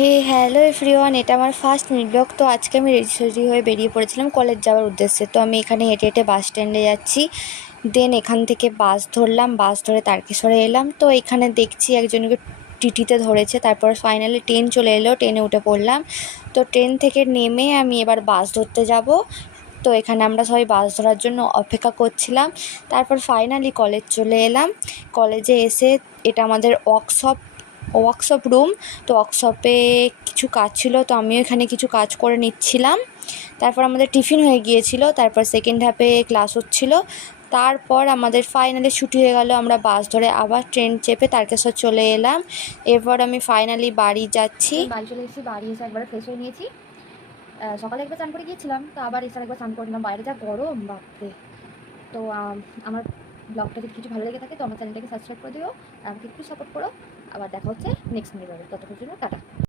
হে, hello everyone, এটা আমার first mid তো আজকে আমি সেডি হয়ে বেরিয়ে পড়েছিলাম কলেজ যাওয়ার উদ্দেশ্যে। তো আমি এখানে হেঁটে হেঁটে বাস স্ট্যান্ডে যাচ্ছি। দেন এখান থেকে বাস ধরলাম বাস ধরে তারকেশ্বরে এলাম। তো এখানে দেখছি একজনকে টিটিতে ধরেছে, তারপর ফাইনালি ট্রেন চলে এলো ট্রেনে উঠে পড়লাম। তো ট্রেন থেকে নেমে আমি এবার বাস ধরতে যাব। তো এখানে আমরা সবাই বাস ধরার জন্য অপেক্ষা করছিলাম। তারপর ফাইনালি কলেজ চলে এলাম। কলেজে এসে এটা আমাদের ওয়ার্কশপ ওয়ার্কশপ রুম তো ওয়ার্কশপে কিছু কাজ ছিল, তো আমিও এখানে কিছু কাজ করে নিচ্ছিলাম। তারপর আমাদের টিফিন হয়ে গিয়েছিল, তারপর সেকেন্ড হাফে ক্লাস হচ্ছিল। তারপর আমাদের ফাইনালি ছুটি হয়ে গেল, আমরা বাস ধরে আবার ট্রেন চেপে তারকেশ্বর চলে এলাম। এরপর আমি ফাইনালি বাড়ি যাচ্ছি। বাড়ি চলে এসেছি, বাড়ি এসে একবার ফ্রেশ হয়ে নিয়েছি। সকালে একবার চান করে গিয়েছিলাম, তো আবার এসে একবার চান করে নিলাম। বাইরে যা গরম, বাপরে। তো আমার ব্লগটা যদি কিছু ভালো লেগে থাকে তো আমার চ্যানেলটাকে সাবস্ক্রাইব করে দিও। আর আমাকে একটু সাপোর্ট করো। আবার দেখা হচ্ছে নেক্সট ভিডিওতে ততক্ষণ জন্য টাটা।